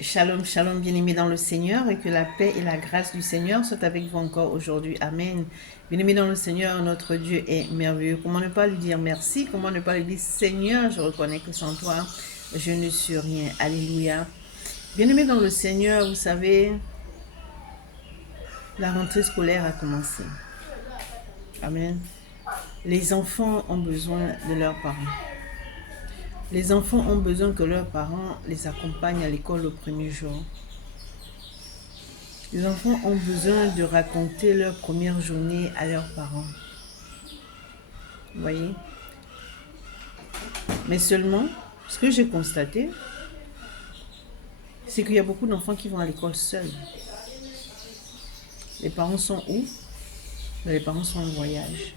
Shalom, shalom, bien-aimés dans le Seigneur, et que la paix et la grâce du Seigneur soient avec vous encore aujourd'hui. Amen. Bien-aimés dans le Seigneur, notre Dieu est merveilleux. Comment ne pas lui dire merci? Comment ne pas lui dire Seigneur, je reconnais que sans toi, je ne suis rien. Alléluia. Bien-aimés dans le Seigneur, vous savez, la rentrée scolaire a commencé. Amen. Les enfants ont besoin de leurs parents. Les enfants ont besoin que leurs parents les accompagnent à l'école le premier jour. Les enfants ont besoin de raconter leur première journée à leurs parents. Vous voyez? Mais seulement, ce que j'ai constaté, c'est qu'il y a beaucoup d'enfants qui vont à l'école seuls. Les parents sont où? Les parents sont en voyage.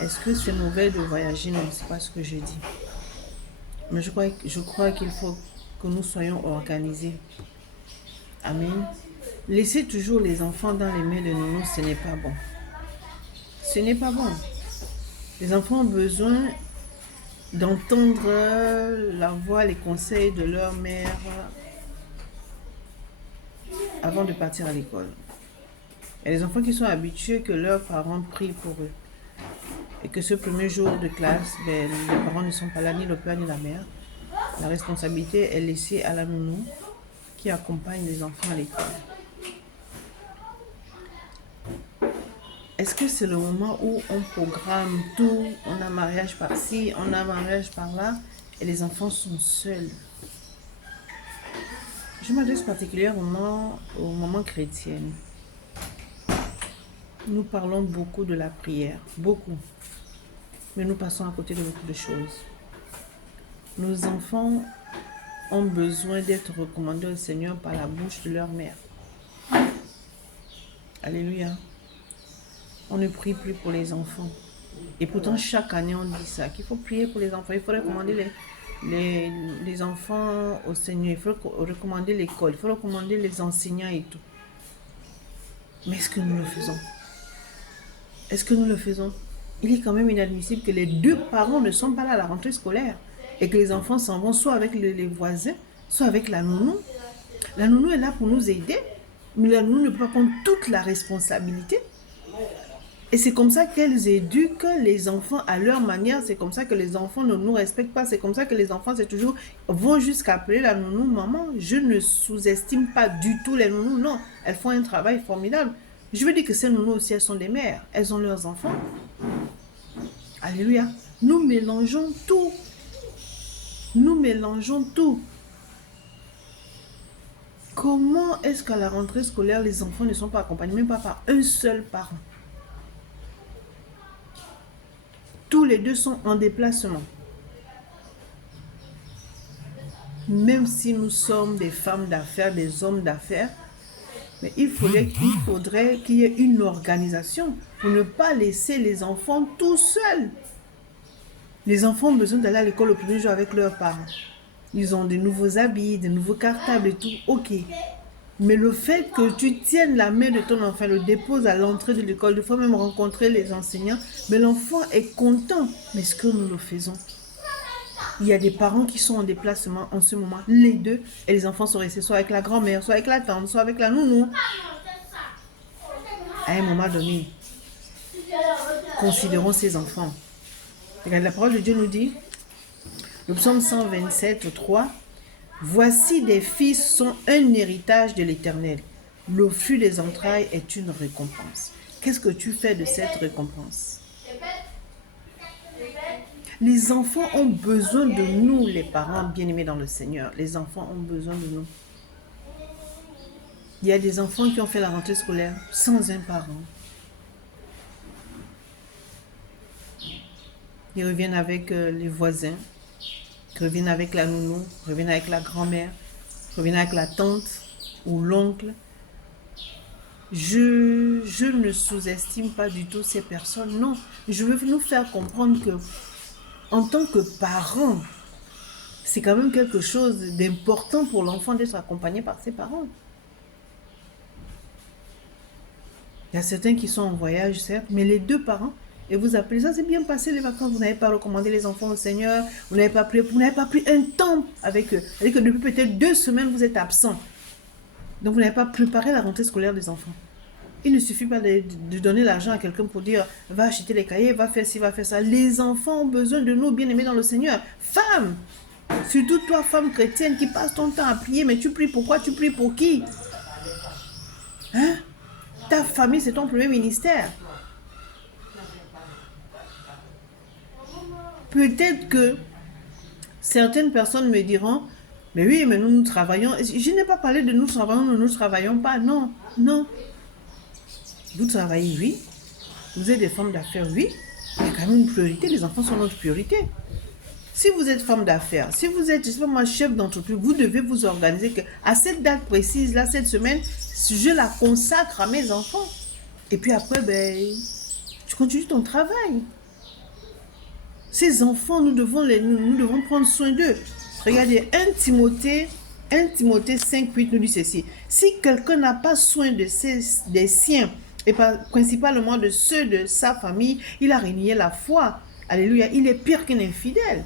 Est-ce que c'est mauvais de voyager? Non, c'est pas ce que je dis. Mais je crois qu'il faut que nous soyons organisés. Amen. Laisser toujours les enfants dans les mains de nous, ce n'est pas bon. Ce n'est pas bon. Les enfants ont besoin d'entendre la voix, les conseils de leur mère avant de partir à l'école. Il y a des enfants qui sont habitués que leurs parents prient pour eux. Et que ce premier jour de classe, les parents ne sont pas là, ni le père ni la mère. La responsabilité est laissée à la nounou qui accompagne les enfants à l'école. Est-ce que c'est le moment où on programme tout, on a mariage par-ci, on a mariage par-là, et les enfants sont seuls? Je m'adresse particulièrement au moment chrétien. Nous parlons beaucoup de la prière, beaucoup. Mais nous passons à côté de beaucoup de choses. Nos enfants ont besoin d'être recommandés au Seigneur par la bouche de leur mère. Alléluia. On ne prie plus pour les enfants. Et pourtant, chaque année, on dit ça, qu'il faut prier pour les enfants. Il faut recommander les enfants au Seigneur. Il faut recommander l'école. Il faut recommander les enseignants et tout. Mais est-ce que nous le faisons? Est-ce que nous le faisons? Il est quand même inadmissible que les deux parents ne sont pas là à la rentrée scolaire et que les enfants s'en vont soit avec les voisins, soit avec la nounou. La nounou est là pour nous aider, mais la nounou ne peut pas prendre toute la responsabilité. Et c'est comme ça qu'elles éduquent les enfants à leur manière. C'est comme ça que les enfants ne nous respectent pas. C'est comme ça que les enfants, c'est toujours, vont jusqu'à appeler la nounou maman. Je ne sous-estime pas du tout les nounous. Non, elles font un travail formidable. Je veux dire que ces nounous aussi, elles sont des mères. Elles ont leurs enfants. Alléluia. Nous mélangeons tout. Nous mélangeons tout. Comment est-ce qu'à la rentrée scolaire, les enfants ne sont pas accompagnés, même pas par un seul parent? Tous les deux sont en déplacement. Même si nous sommes des femmes d'affaires, des hommes d'affaires, mais il faudrait qu'il y ait une organisation pour ne pas laisser les enfants tout seuls. Les enfants ont besoin d'aller à l'école le premier jour avec leurs parents. Ils ont de nouveaux habits, de nouveaux cartables et tout. Ok. Mais le fait que tu tiennes la main de ton enfant, le déposes à l'entrée de l'école, des fois même rencontrer les enseignants, mais l'enfant est content. Mais est-ce que nous le faisons? Il y a des parents qui sont en déplacement en ce moment, les deux, et les enfants sont restés soit avec la grand-mère, soit avec la tante, soit avec la nounou. À un moment donné, considérons ces enfants. Regarde, la parole de Dieu nous dit, le psaume 127, 3, « Voici des fils sont un héritage de l'Éternel. Le fruit des entrailles est une récompense. » Qu'est-ce que tu fais de cette récompense? Les enfants ont besoin de nous, les parents bien-aimés dans le Seigneur. Les enfants ont besoin de nous. Il y a des enfants qui ont fait la rentrée scolaire sans un parent. Ils reviennent avec les voisins, reviennent avec la nounou, reviennent avec la grand-mère, reviennent avec la tante ou l'oncle. Je ne sous-estime pas du tout ces personnes. Non, je veux nous faire comprendre que en tant que parent, c'est quand même quelque chose d'important pour l'enfant d'être accompagné par ses parents. Il y a certains qui sont en voyage, certes, mais les deux parents, Et vous appelez ça, c'est bien passé les vacances, vous n'avez pas recommandé les enfants au Seigneur, vous n'avez pas pris un temps avec eux. C'est-à-dire que depuis peut-être 2 semaines, vous êtes absent. Donc vous n'avez pas préparé la rentrée scolaire des enfants. Il ne suffit pas de donner l'argent à quelqu'un pour dire, va acheter les cahiers, va faire ci, va faire ça. Les enfants ont besoin de nous, bien-aimés dans le Seigneur. Femme, surtout toi, femme chrétienne, qui passe ton temps à prier, mais tu pries pourquoi? Tu pries pour qui? Hein? Ta famille, c'est ton premier ministère. Peut-être que certaines personnes me diront, mais oui, mais nous travaillons. Je n'ai pas parlé de nous travaillons, nous ne travaillons pas. Non, non. Vous travaillez, oui. Vous êtes des femmes d'affaires, oui. Il y a quand même une priorité. Les enfants sont notre priorité. Si vous êtes femme d'affaires, si vous êtes, je sais pas moi, chef d'entreprise, vous devez vous organiser que à cette date précise, là, cette semaine, je la consacre à mes enfants. Et puis après, ben, tu continues ton travail. Ces enfants, nous devons prendre soin d'eux. Regardez, 1 Timothée 5,8 nous dit ceci. Si quelqu'un n'a pas soin des siens, et principalement de ceux de sa famille, il a renié la foi. Alléluia, il est pire qu'un infidèle.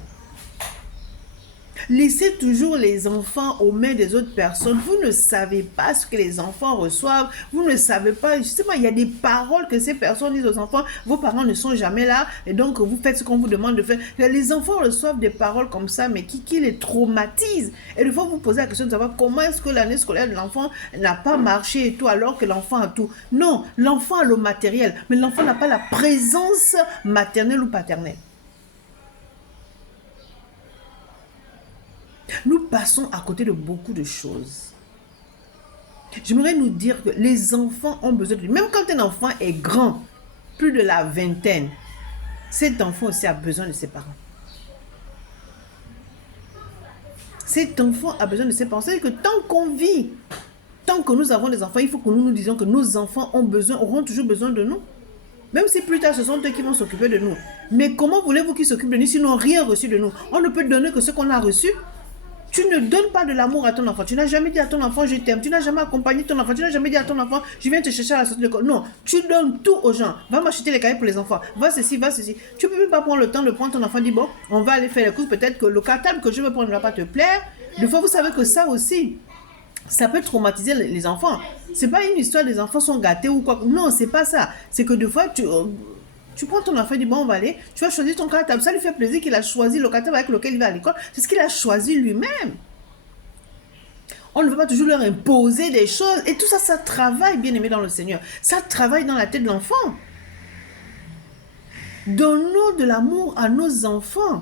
Laissez toujours les enfants aux mains des autres personnes. Vous ne savez pas ce que les enfants reçoivent. Vous ne savez pas, justement, il y a des paroles que ces personnes disent aux enfants. Vos parents ne sont jamais là et donc vous faites ce qu'on vous demande de faire. Les enfants reçoivent des paroles comme ça, mais qui les traumatisent. Et il faut vous poser la question de savoir comment est-ce que l'année scolaire de l'enfant n'a pas marché et tout alors que l'enfant a tout. Non, l'enfant a le matériel, mais l'enfant n'a pas la présence maternelle ou paternelle. Nous passons à côté de beaucoup de choses. J'aimerais nous dire que les enfants ont besoin de... Même quand un enfant est grand, plus de la vingtaine, cet enfant aussi a besoin de ses parents. Cet enfant a besoin de ses parents. C'est-à-dire que tant qu'on vit, tant que nous avons des enfants, il faut que nous nous disions que nos enfants auront toujours besoin de nous. Même si plus tard, ce sont eux qui vont s'occuper de nous. Mais comment voulez-vous qu'ils s'occupent de nous s'ils n'ont rien reçu de nous? On ne peut donner que ce qu'on a reçu. Tu ne donnes pas de l'amour à ton enfant. Tu n'as jamais dit à ton enfant, je t'aime. Tu n'as jamais accompagné ton enfant. Tu n'as jamais dit à ton enfant, je viens te chercher à la sortie de l'école. Non, tu donnes tout aux gens. Va m'acheter les cahiers pour les enfants. Va ceci, va ceci. Tu ne peux même pas prendre le temps de prendre ton enfant et dire, bon, on va aller faire les courses. Peut-être que le cartable que je veux prendre ne va pas te plaire. Des fois, vous savez que ça aussi, ça peut traumatiser les enfants. Ce n'est pas une histoire des enfants sont gâtés ou quoi. Non, ce n'est pas ça. C'est que des fois, tu prends ton enfant et dis, bon, on va aller, tu vas choisir ton cartable. Ça lui fait plaisir qu'il a choisi le cartable avec lequel il va à l'école. C'est ce qu'il a choisi lui-même. On ne veut pas toujours leur imposer des choses. Et tout ça, ça travaille, bien aimé dans le Seigneur. Ça travaille dans la tête de l'enfant. Donnons de l'amour à nos enfants.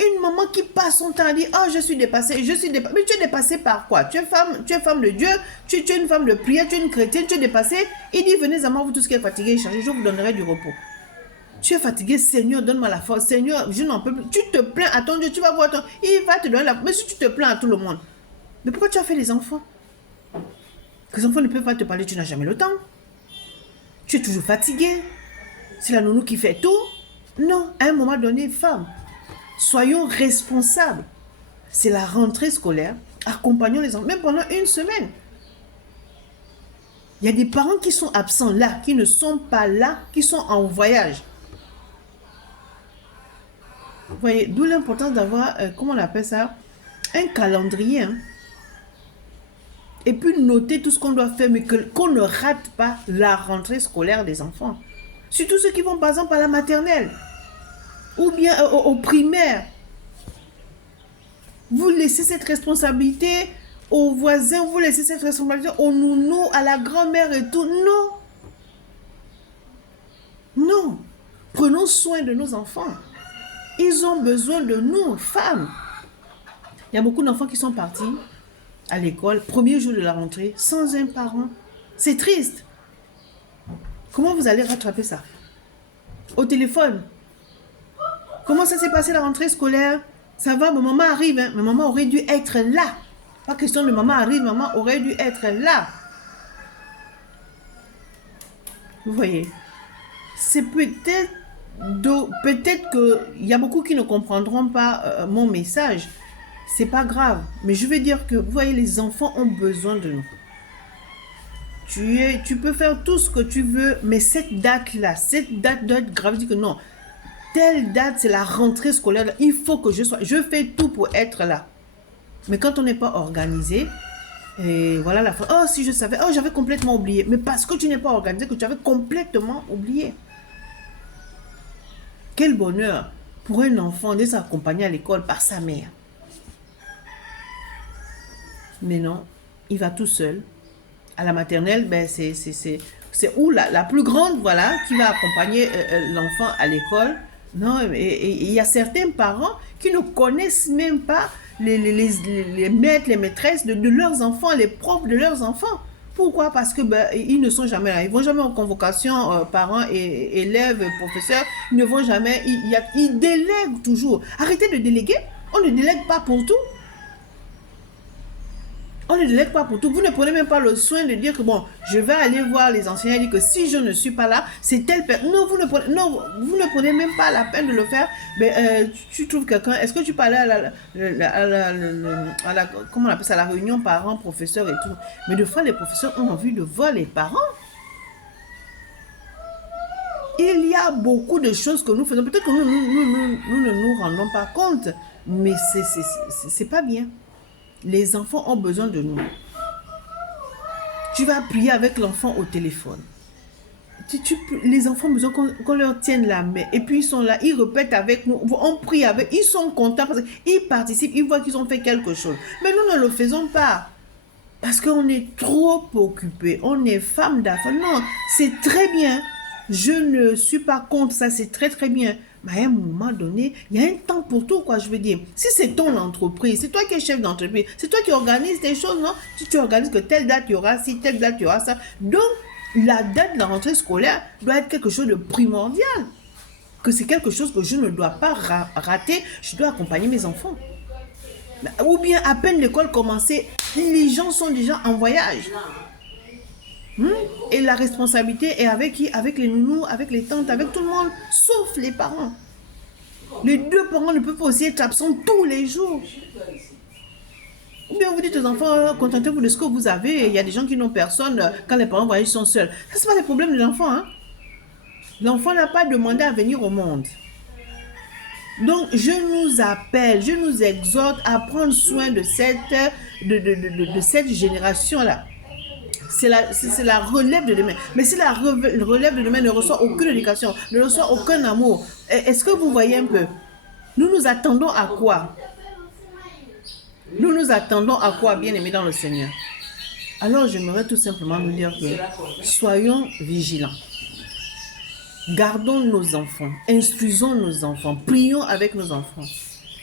Une maman qui passe son temps à dire, oh, je suis dépassée, je suis dépassée. Mais tu es dépassée par quoi? Tu es femme de Dieu, tu es une femme de prière, tu es une chrétienne, tu es dépassée. Il dit, venez à moi, vous tous qui êtes fatigués et chargés, je vous donnerai du repos. Tu es fatigué, Seigneur, donne-moi la force. Seigneur, je n'en peux plus. Tu te plains à ton Dieu, tu vas voir ton... Il va te donner la force. Mais si tu te plains à tout le monde, mais pourquoi tu as fait les enfants? Que les enfants ne peuvent pas te parler, tu n'as jamais le temps. Tu es toujours fatigué. C'est la nounou qui fait tout. Non, à un moment donné, femme, soyons responsables. C'est la rentrée scolaire. Accompagnons les enfants, même pendant 1 semaine. Il y a des parents qui sont absents là, qui ne sont pas là, qui sont en voyage. Vous voyez, d'où l'importance d'avoir, comment on appelle ça, un calendrier. Hein. Et puis noter tout ce qu'on doit faire, mais qu'on ne rate pas la rentrée scolaire des enfants. Surtout ceux qui vont par exemple à la maternelle ou bien au primaire. Vous laissez cette responsabilité aux voisins, vous laissez cette responsabilité aux nounous, à la grand-mère et tout. Non. Non. Prenons soin de nos enfants. Ils ont besoin de nous, femmes. Il y a beaucoup d'enfants qui sont partis à l'école, premier jour de la rentrée, sans un parent. C'est triste. Comment vous allez rattraper ça? Au téléphone. Comment ça s'est passé la rentrée scolaire? Ça va, ma maman arrive. Hein? Ma maman aurait dû être là. Pas question de maman arrive, maman aurait dû être là. Vous voyez? C'est peut-être qu'il y a beaucoup qui ne comprendront pas mon message. C'est pas grave. Mais je vais dire que, vous voyez, les enfants ont besoin de nous. tu peux faire tout ce que tu veux, mais cette date-là, cette date doit être grave. Dis que non, telle date, c'est la rentrée scolaire. Il faut que je fais tout pour être là. Mais quand on n'est pas organisé, et voilà la fin. Oh, si je savais, oh, j'avais complètement oublié. Mais parce que tu n'es pas organisé, que tu avais complètement oublié. Quel bonheur pour un enfant d'être accompagné à l'école par sa mère. Mais non, il va tout seul. À la maternelle, ben c'est où la plus grande, voilà, qui va accompagner l'enfant à l'école. Non, et il y a certains parents qui ne connaissent même pas les maîtres, les maîtresses de leurs enfants, les profs de leurs enfants. Pourquoi? Parce que ben, ils ne sont jamais là. Ils vont jamais en convocation, parents et élèves, professeurs. Ils ne vont jamais. Ils délèguent toujours. Arrêtez de déléguer. On ne délègue pas pour tout. On ne délègue pas pour tout. Vous ne prenez même pas le soin de dire que bon, je vais aller voir les enseignants et dire que si je ne suis pas là, c'est telle personne. Non, vous ne prenez même pas la peine de le faire. Mais tu trouves quelqu'un. Est-ce que tu parlais comment on appelle ça, la réunion parents, professeurs et tout. Mais des fois, les professeurs ont envie de voir les parents. Il y a beaucoup de choses que nous faisons. Peut-être que nous ne nous rendons pas compte. Mais c'est pas bien. Les enfants ont besoin de nous. Tu vas prier avec l'enfant au téléphone. Les enfants ont besoin qu'on leur tienne la main. Et puis ils sont là, ils répètent avec nous. On prie avec. Ils sont contents parce qu'ils participent. Ils voient qu'ils ont fait quelque chose. Mais nous ne le faisons pas. Parce qu'on est trop occupés. On est femme d'affaires. Non, c'est très bien. Je ne suis pas contre ça. C'est très très bien. Mais à un moment donné, il y a un temps pour tout, quoi, je veux dire. Si c'est ton entreprise, c'est toi qui es chef d'entreprise, c'est toi qui organises des choses, non? Si tu organises que telle date, il y aura ci, telle date, il y aura ça. Donc, la date de la rentrée scolaire doit être quelque chose de primordial. Que c'est quelque chose que je ne dois pas rater. Je dois accompagner mes enfants. Ou bien, à peine l'école commencée, les gens sont déjà en voyage. Et la responsabilité est avec qui? Avec les nounous, avec les tantes, avec tout le monde, sauf les parents. Les deux parents ne peuvent pas aussi être absents tous les jours. Ou bien vous dites aux enfants, contentez-vous de ce que vous avez. Il y a des gens qui n'ont personne quand les parents voyagent, ils sont seuls. Ça, ce n'est pas le problème de l'enfant. Hein? L'enfant n'a pas demandé à venir au monde. Donc, je nous appelle, je nous exhorte à prendre soin de cette génération-là. C'est la relève de demain. Mais si la relève de demain ne reçoit aucune éducation, ne reçoit aucun amour, est-ce que vous voyez un peu? Nous nous attendons à quoi? Nous nous attendons à quoi, bien-aimés dans le Seigneur? Alors, j'aimerais tout simplement nous dire que soyons vigilants. Gardons nos enfants, instruisons nos enfants, prions avec nos enfants.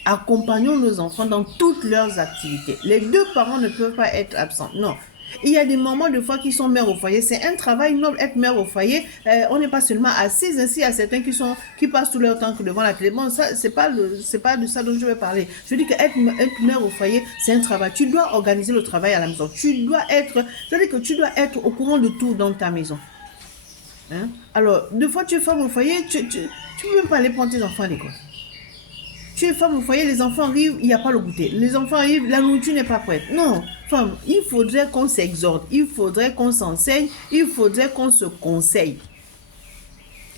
Accompagnons nos enfants dans toutes leurs activités. Les deux parents ne peuvent pas être absents. Non. Il y a des mamans de fois qui sont mères au foyer. C'est un travail noble être mère au foyer. On n'est pas seulement assis ainsi à certains qui passent tout leur temps devant la télé. Bon, ça, c'est pas de ça dont je vais parler. Je dis qu'être mère au foyer, c'est un travail. Tu dois organiser le travail à la maison. Tu dois être au courant de tout dans ta maison. Hein? Alors, des fois, tu es femme au foyer, tu ne peux même pas aller prendre tes enfants à l'école. Tu es femme au foyer, les enfants arrivent, il n'y a pas le goûter. Les enfants arrivent, la nourriture n'est pas prête. Non, femme, il faudrait qu'on s'exhorte, il faudrait qu'on s'enseigne, il faudrait qu'on se conseille.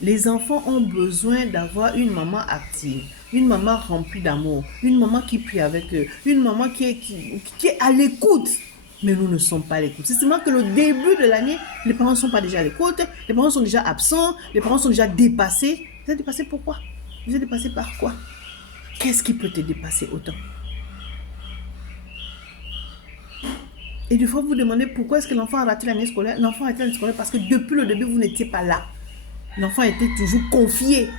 Les enfants ont besoin d'avoir une maman active, une maman remplie d'amour, une maman qui prie avec eux, une maman qui est à l'écoute. Mais nous ne sommes pas à l'écoute. C'est seulement que le début de l'année, les parents ne sont pas déjà à l'écoute, les parents sont déjà absents, les parents sont déjà dépassés. Vous êtes dépassés pourquoi? Vous êtes dépassés par quoi? Qu'est-ce qui peut te dépasser autant? Et des fois, vous vous demandez pourquoi est-ce que l'enfant a raté l'année scolaire. L'enfant a raté l'année scolaire parce que depuis le début, vous n'étiez pas là. L'enfant était toujours confié.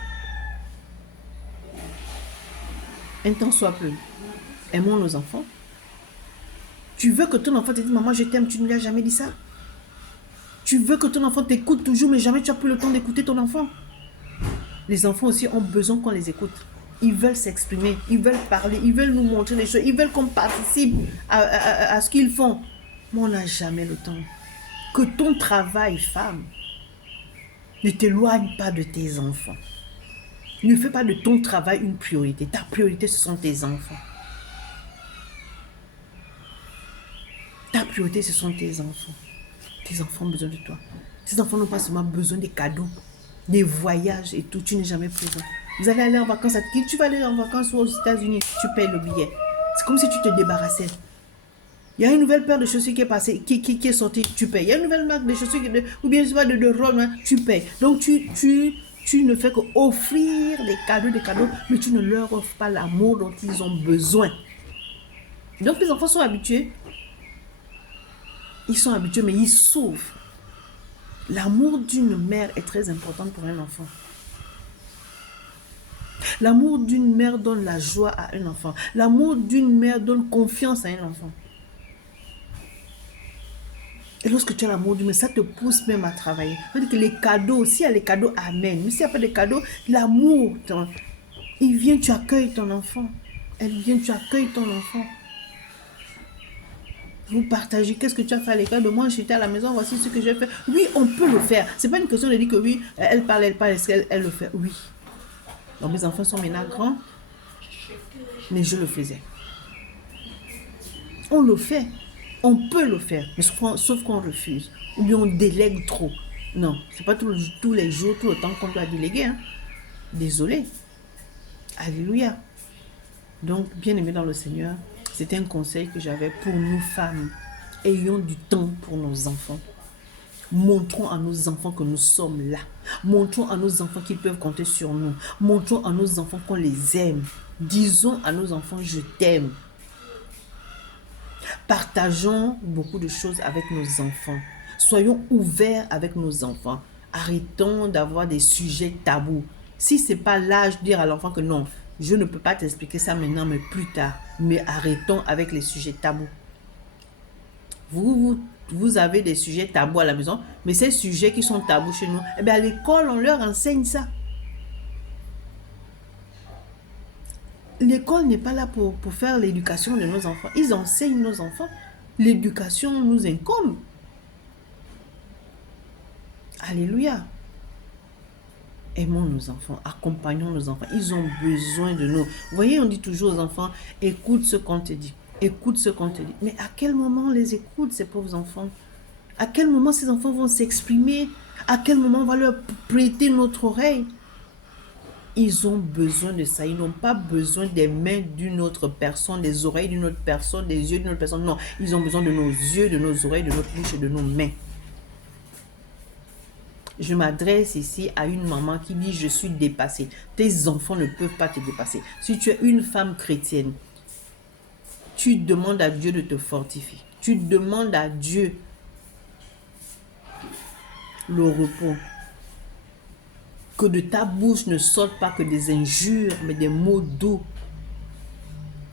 Un temps soit peu. Aimons nos enfants. Tu veux que ton enfant te dise, maman, je t'aime, tu ne lui as jamais dit ça. Tu veux que ton enfant t'écoute toujours, mais jamais tu as pris le temps d'écouter ton enfant. Les enfants aussi ont besoin qu'on les écoute. Ils veulent s'exprimer, ils veulent parler, ils veulent nous montrer des choses, ils veulent qu'on participe à ce qu'ils font. Mais on n'a jamais le temps. Que ton travail, femme, ne t'éloigne pas de tes enfants. Ne fais pas de ton travail une priorité. Ta priorité, ce sont tes enfants. Ta priorité, ce sont tes enfants. Tes enfants ont besoin de toi. Ces enfants n'ont pas seulement besoin des cadeaux, des voyages et tout. Tu n'es jamais présent. Vous allez aller en vacances. Tu vas aller en vacances aux États-Unis. Tu payes le billet. C'est comme si tu te débarrassais. Il y a une nouvelle paire de chaussures qui est passée, qui est sortie, tu payes. Il y a une nouvelle marque de chaussures, ou bien de robe, hein, tu payes. Donc tu ne fais qu'offrir des cadeaux, mais tu ne leur offres pas l'amour dont ils ont besoin. Donc les enfants sont habitués. Ils sont habitués, mais ils souffrent. L'amour d'une mère est très important pour un enfant. L'amour d'une mère donne la joie à un enfant. L'amour d'une mère donne confiance à un enfant. Et lorsque tu as l'amour d'une mère, ça te pousse même à travailler. C'est-à-dire que les cadeaux, s'il y a les cadeaux, amen. Mais s'il n'y a pas de cadeaux, l'amour, il vient, tu accueilles ton enfant. Elle vient, tu accueilles ton enfant. Vous partagez, qu'est-ce que tu as fait à l'école? De moi, j'étais à la maison, voici ce que j'ai fait. Oui, on peut le faire. Ce n'est pas une question de dire que oui, elle parle, est-ce qu'elle le fait? Oui. Donc mes enfants sont maintenant grands, mais je le faisais. On le fait. On peut le faire, mais sauf qu'on refuse. Ou bien on délègue trop. Non, ce n'est pas tous les jours, tout le temps qu'on doit déléguer. Hein. Désolé. Alléluia. Donc, bien aimé dans le Seigneur, c'était un conseil que j'avais pour nous femmes. Ayons du temps pour nos enfants. Montrons à nos enfants que nous sommes là. Montrons à nos enfants qu'ils peuvent compter sur nous. Montrons à nos enfants qu'on les aime. Disons à nos enfants, je t'aime. Partageons beaucoup de choses avec nos enfants. Soyons ouverts avec nos enfants. Arrêtons d'avoir des sujets tabous. Si ce n'est pas l'âge de dire à l'enfant que non, je ne peux pas t'expliquer ça maintenant, mais plus tard. Mais arrêtons avec les sujets tabous. Vous avez des sujets tabous à la maison, mais ces sujets qui sont tabous chez nous, eh bien à l'école, on leur enseigne ça. L'école n'est pas là pour faire l'éducation de nos enfants. Ils enseignent nos enfants. L'éducation nous incombe. Alléluia. Aimons nos enfants, accompagnons nos enfants. Ils ont besoin de nous. Vous voyez, on dit toujours aux enfants, écoute ce qu'on te dit. Écoute ce qu'on te dit. Mais à quel moment on les écoute, ces pauvres enfants? À quel moment ces enfants vont s'exprimer? À quel moment on va leur prêter notre oreille? Ils ont besoin de ça. Ils n'ont pas besoin des mains d'une autre personne, des oreilles d'une autre personne, des yeux d'une autre personne. Non, ils ont besoin de nos yeux, de nos oreilles, de notre bouche et de nos mains. Je m'adresse ici à une maman qui dit, je suis dépassée. Tes enfants ne peuvent pas te dépasser. Si tu es une femme chrétienne, tu demandes à Dieu de te fortifier. Tu demandes à Dieu le repos. Que de ta bouche ne sortent pas que des injures, mais des mots doux.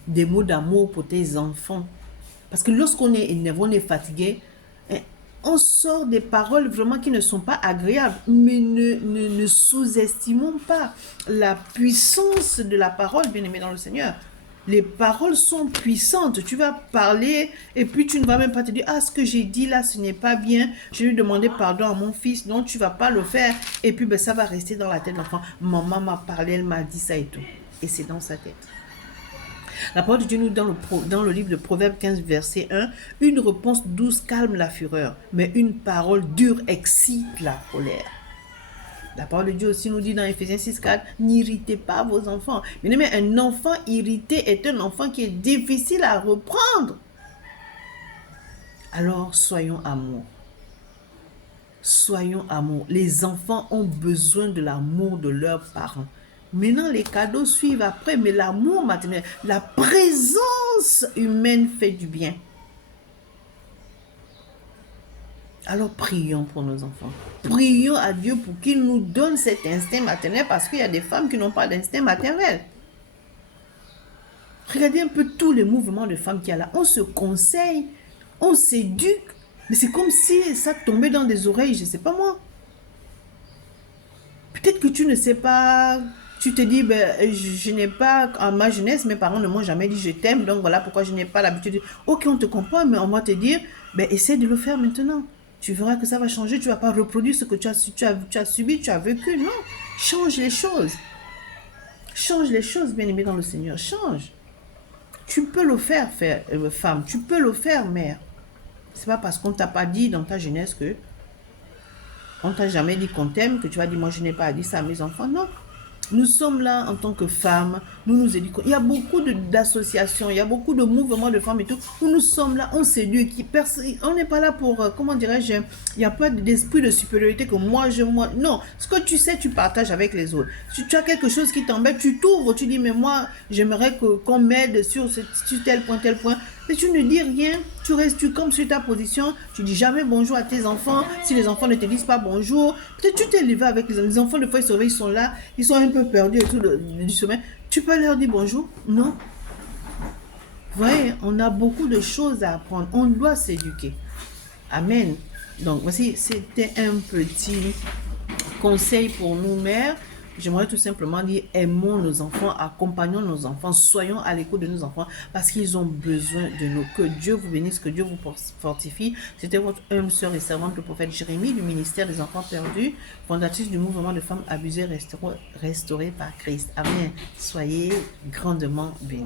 Des mots d'amour pour tes enfants. Parce que lorsqu'on est énervé, on est fatigué, on sort des paroles vraiment qui ne sont pas agréables. Mais ne sous-estimons pas la puissance de la parole, bien-aimé dans le Seigneur. Les paroles sont puissantes. Tu vas parler et puis tu ne vas même pas te dire, ah, ce que j'ai dit là, ce n'est pas bien. Je lui ai demandé pardon à mon fils. Non, tu ne vas pas le faire. Et puis, ça va rester dans la tête de l'enfant. Maman m'a parlé, elle m'a dit ça et tout. Et c'est dans sa tête. La parole de Dieu nous dit dans le livre de Proverbes 15, verset 1, « Une réponse douce calme la fureur, mais une parole dure excite la colère. » La parole de Dieu aussi nous dit dans Ephésiens 6, 4, « N'irritez pas vos enfants. » Mais un enfant irrité est un enfant qui est difficile à reprendre. Alors, soyons amour. Soyons amour. Les enfants ont besoin de l'amour de leurs parents. Maintenant, les cadeaux suivent après, mais l'amour maternel, la présence humaine fait du bien. Alors, prions pour nos enfants. Prions à Dieu pour qu'il nous donne cet instinct maternel, parce qu'il y a des femmes qui n'ont pas d'instinct maternel. Regardez un peu tous les mouvements de femmes qu'il y a là. On se conseille, on s'éduque, mais c'est comme si ça tombait dans des oreilles, je ne sais pas moi. Peut-être que tu ne sais pas... Tu te dis, je n'ai pas, en ma jeunesse, mes parents ne m'ont jamais dit je t'aime, donc voilà pourquoi je n'ai pas l'habitude. Ok, on te comprend, mais on va te dire, essaie de le faire maintenant. Tu verras que ça va changer, tu ne vas pas reproduire ce que tu as subi, tu as vécu. Non, change les choses. Change les choses, bien-aimé dans le Seigneur, change. Tu peux le faire, femme, tu peux le faire, mère. C'est pas parce qu'on t'a pas dit dans ta jeunesse que on t'a jamais dit qu'on t'aime que tu vas dire moi je n'ai pas dit ça à mes enfants. Non. Nous sommes là en tant que femmes, nous nous éduquons. Il y a beaucoup d'associations, il y a beaucoup de mouvements de femmes et tout, où nous sommes là, on s'éduque. On n'est pas là pour, comment dirais-je, il n'y a pas d'esprit de supériorité que moi. Non, ce que tu sais, tu partages avec les autres. Si tu as quelque chose qui t'embête, tu t'ouvres, tu dis, mais moi, j'aimerais qu'on m'aide sur tel point, tel point. Mais tu ne dis rien, tu restes comme sur ta position, tu dis jamais bonjour à tes enfants, si les enfants ne te disent pas bonjour, peut-être tu t'es levé avec les enfants, des fois ils se réveillent, ils sont là, ils sont un peu perdus et tout du sommeil, tu peux leur dire bonjour? Non. Vous voyez, on a beaucoup de choses à apprendre, on doit s'éduquer. Amen. Donc voici, c'était un petit conseil pour nous mères. J'aimerais tout simplement dire, aimons nos enfants, accompagnons nos enfants, soyons à l'écoute de nos enfants parce qu'ils ont besoin de nous. Que Dieu vous bénisse, que Dieu vous fortifie. C'était votre humble sœur et servante, le prophète Jérémie du ministère des enfants perdus, fondatrice du mouvement de femmes abusées restaurées par Christ. Amen. Soyez grandement bénis.